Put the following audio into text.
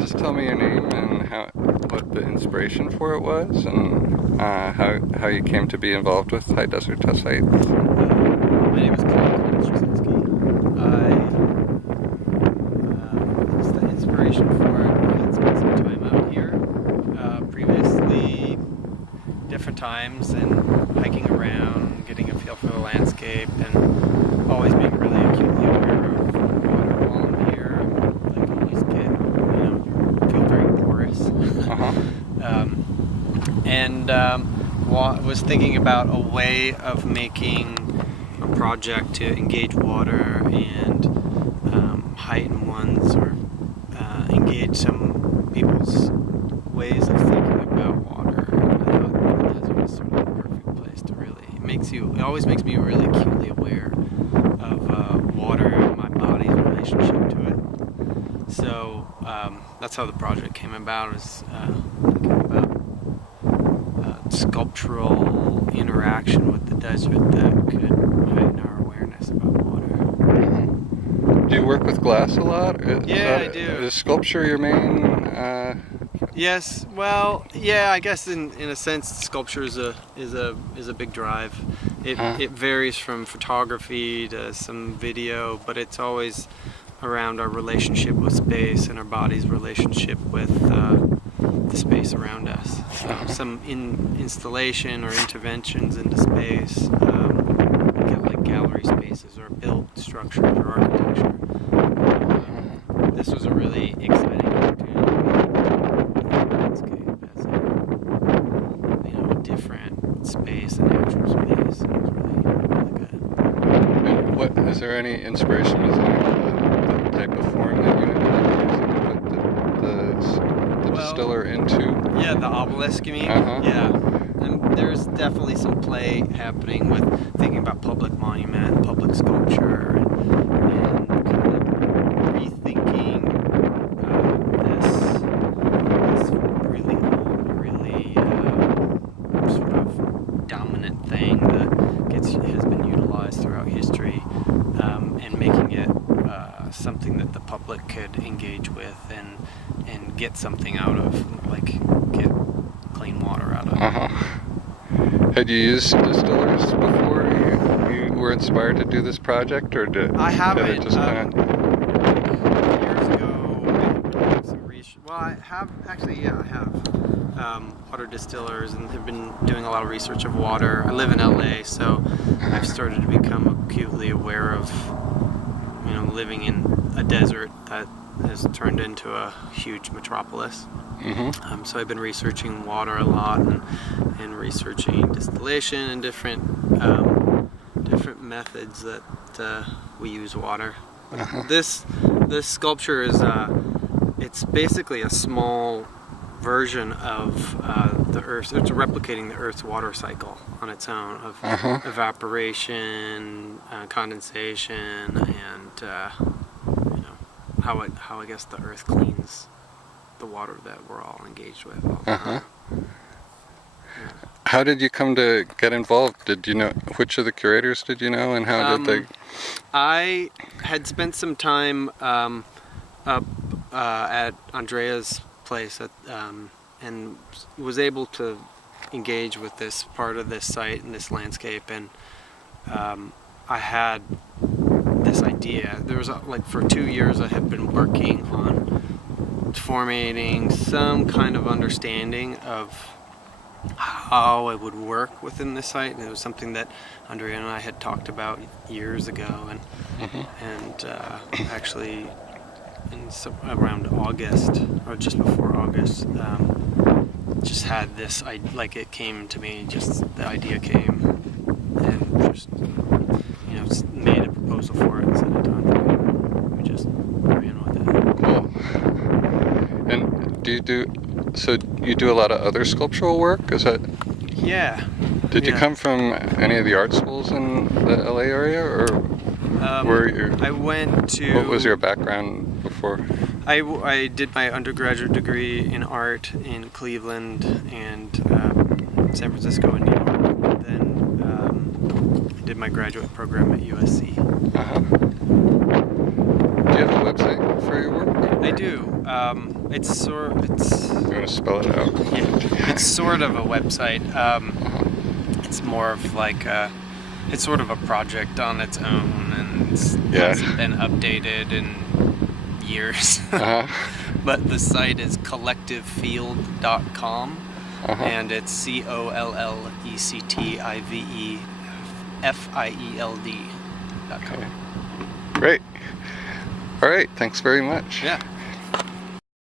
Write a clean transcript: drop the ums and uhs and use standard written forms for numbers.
just tell me your name and what the inspiration for it was, and how you came to be involved with high desert test sites. My name is Claude Collins-Stracensky. It's the inspiration for it. I had spent some time out here previously, different times, and hiking around, getting a feel for the landscape, and always being really acutely aware of water while I'm here. Like, always get, feel very porous. Was thinking about a way of making a project to engage water and heighten one's or engage some people's ways of thinking about water. And I thought the desert was sort of the perfect place to really. It always makes me really acutely aware of water and my body's relationship to it. So that's how the project came about. Is thinking about sculptural interaction with the desert that could heighten our awareness about water. Mm-hmm. Do you work with glass a lot? I do. Is sculpture your main? Yes. Well, yeah. I guess in a sense, sculpture is a big drive. It varies from photography to some video, but it's always around our relationship with space and our body's relationship with the space around us. So some installation or interventions into space, like gallery spaces or built structures or architecture. This was a really exciting opportunity with the landscape as a different space, a natural space. It was really good. And is there any inspiration behind the type of form that you're using to put the distiller into? Yeah, the obelisk, you mean? Yeah. And there's definitely some play happening with thinking about public monument, public sculpture, and kind of rethinking this really old, really sort of dominant thing that has been utilized throughout history, and making it something that the public could engage with and get something out of, like get clean water out of. Had you used distillers before you were inspired to do this project, or I haven't. Did it just kind of... Years ago, I did some research. Well, I have actually. Yeah, I have water distillers, and have been doing a lot of research of water. I live in LA, so I've started to become acutely aware of living in a desert that has turned into a huge metropolis. Mm-hmm. So I've been researching water a lot and researching distillation and different methods that we use water. This sculpture is it's basically a small version of the Earth. It's replicating the Earth's water cycle on its own of evaporation, condensation, and how I guess the Earth cleans the water that we're all engaged with. How did you come to get involved? Did you know which of the curators did you know, and how did they? I had spent some time up at Andrea's place and was able to engage with this part of this site and this landscape, and I had this idea. There was for 2 years I had been working on formulating some kind of understanding of how I would work within the site, and it was something that Andrea and I had talked about years ago, and actually around August or just before August, just had this. It came to me. Just the idea came, and just made a proposal for it and sent it to Andrea. We just ran with it. Cool. And you do a lot of other sculptural work? Is that? Yeah. Did you come from any of the art schools in the LA area, or were you? I went to. What was your background before? I did my undergraduate degree in art in Cleveland and San Francisco and New York, and then I did my graduate program at USC. Do you have a website for your work? I do. It's You want to spell it out? yeah, it's sort of a website. It's more of like it's sort of a project on its own, and hasn't been updated in years. But the site is collectivefield.com, and it's collectvefield.com. Okay. Great. All right. Thanks very much. Yeah.